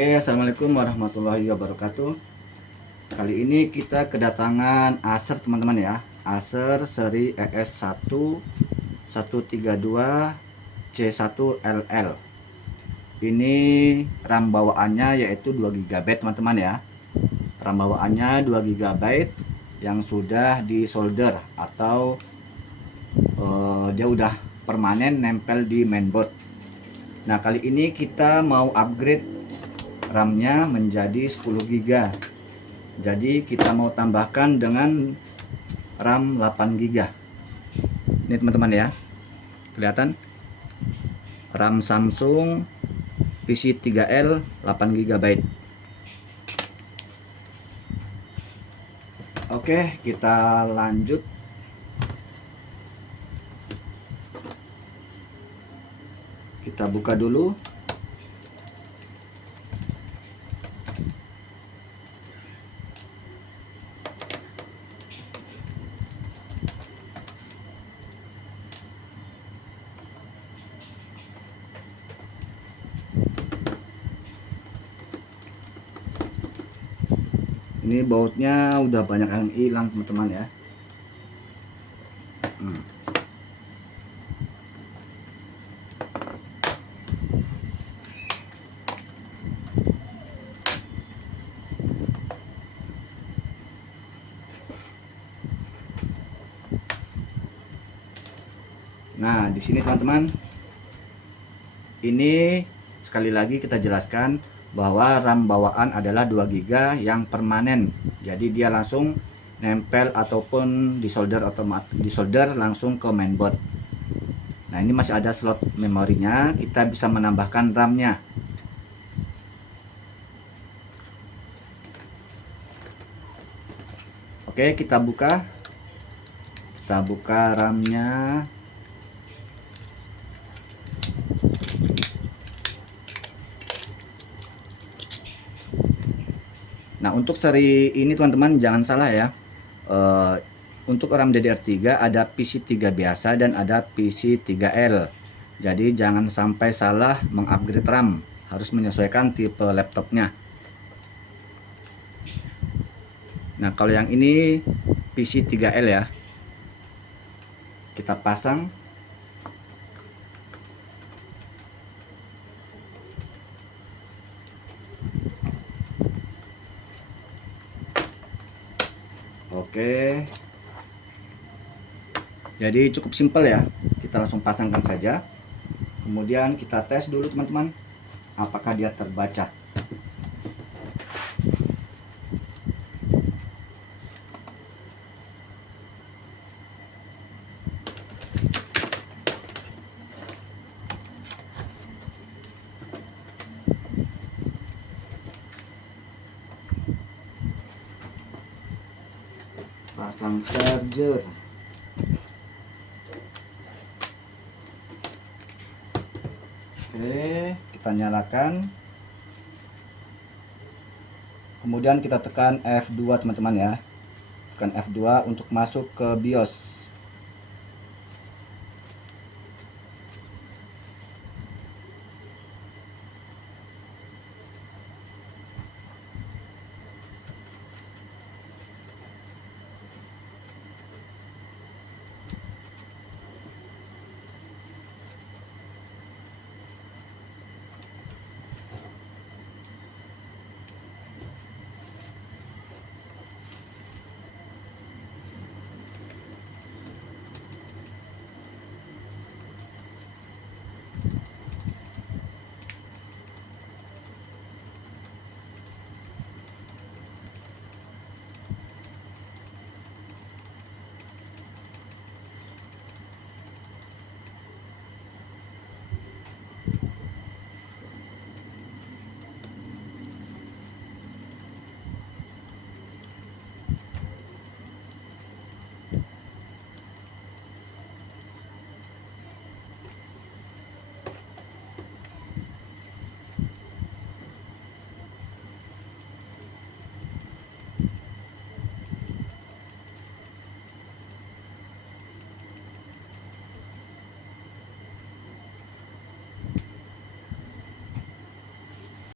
Oke, assalamualaikum warahmatullahi wabarakatuh. Kali ini kita kedatangan Acer teman-teman ya. Acer seri ES1 132C1LL. Ini RAM bawaannya yaitu 2 GB teman-teman ya. RAM bawaannya 2 GB yang sudah di solder atau dia udah permanen nempel di mainboard. Nah, kali ini kita mau upgrade RAM-nya menjadi 10 GB. Jadi kita mau tambahkan dengan RAM 8 GB. Ini teman-teman ya. Kelihatan? RAM Samsung PC3L 8 GB. Oke, kita lanjut. Kita buka dulu. Ini bautnya udah banyak yang hilang teman-teman ya. Nah, di sini teman-teman, ini sekali lagi kita jelaskan bahwa RAM bawaan adalah 2 GB yang permanen. Jadi dia langsung nempel ataupun disolder langsung ke mainboard. Nah, ini masih ada slot memorinya, kita bisa menambahkan RAM-nya. Oke, kita buka RAM-nya. Nah, untuk seri ini teman-teman jangan salah ya. Untuk RAM DDR3 ada PC3 biasa dan ada PC3L. Jadi jangan sampai salah mengupgrade RAM, harus menyesuaikan tipe laptopnya. Nah, kalau yang ini PC3L ya. Kita pasang. Oke, jadi cukup simpel ya, kita langsung pasangkan saja, kemudian kita tes dulu teman-teman apakah dia terbaca. Pasang charger. Oke, kita nyalakan. Kemudian kita tekan F2 teman-teman ya. Tekan F2 untuk masuk ke BIOS.